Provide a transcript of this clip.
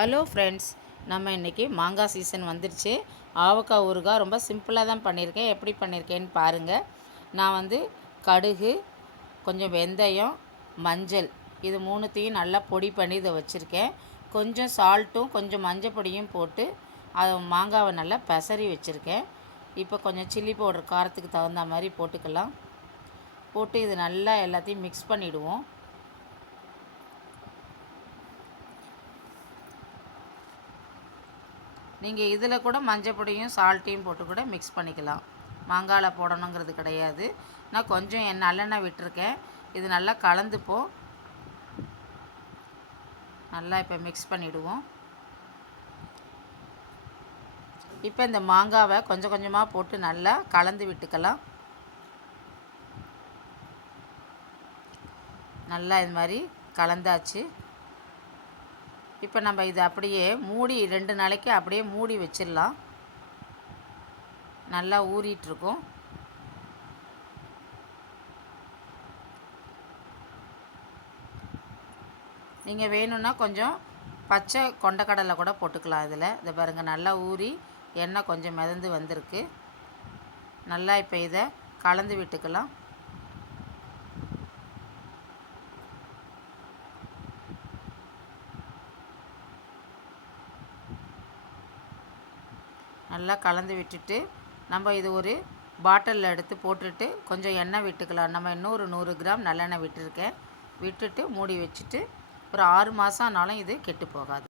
Hello friends, நம்ம இன்றைக்கி மாங்காய் சீசன் வந்துருச்சு. ஆவக்காய் ஊறுகாய் ரொம்ப சிம்பிளாக தான் பண்ணியிருக்கேன். எப்படி பண்ணியிருக்கேன்னு பாருங்கள். நான் கடுகு, கொஞ்சம் வெந்தயம், மஞ்சள் இது மூணுத்தையும் நல்லா பொடி பண்ணி இதை வச்சுருக்கேன். கொஞ்சம் சால்ட்டும் கொஞ்சம் மஞ்சள் பொடியும் போட்டு அதை மாங்காவை நல்லா பெசரி வச்சுருக்கேன். இப்போ கொஞ்சம் சில்லி பவுடர் காரத்துக்கு தகுந்த மாதிரி போட்டுக்கலாம். போட்டு இது நல்லா எல்லாத்தையும் மிக்ஸ் பண்ணிவிடுவோம். நீங்கள் இதில் கூட மஞ்சள் பொடியும் சால்ட்டையும் போட்டு கூட மிக்ஸ் பண்ணிக்கலாம். மாங்காயில் போடணுங்கிறது கிடையாது. நான் கொஞ்சம் நல்லெண்ணெய் விட்டுருக்கேன். இது நல்லா கலந்துப்போம். நல்லா இப்போ மிக்ஸ் பண்ணிவிடுவோம். இப்போ இந்த மாங்காவை கொஞ்சம் கொஞ்சமாக போட்டு நல்லா கலந்து விட்டுக்கலாம். நல்லா இது மாதிரி கலந்தாச்சு. இப்போ நம்ம இதை அப்படியே மூடி 2 நாளைக்கு அப்படியே மூடி வச்சிடலாம். நல்லா ஊறிட்டுருக்கும். நீங்கள் வேணும்னா கொஞ்சம் பச்சை கொண்டக்கடலை கூட போட்டுக்கலாம். இதை பாருங்கள், நல்லா ஊறி எண்ணெய் கொஞ்சம் மிதந்து வந்திருக்கு. நல்லா இப்போ இதை கலந்து விட்டுக்கலாம். நல்லா கலந்து விட்டுட்டு நம்ம இது ஒரு பாட்டிலில் எடுத்து போட்டுட்டு கொஞ்சம் எண்ணெய் விட்டுக்கலாம். நம்ம இன்னும் ஒரு 100 கிராம் நல்லெண்ணெய் விட்டுருக்கேன். விட்டுட்டு மூடி வச்சுட்டு ஒரு 6 மாதம் ஆனாலும் இது கெட்டு போகாது.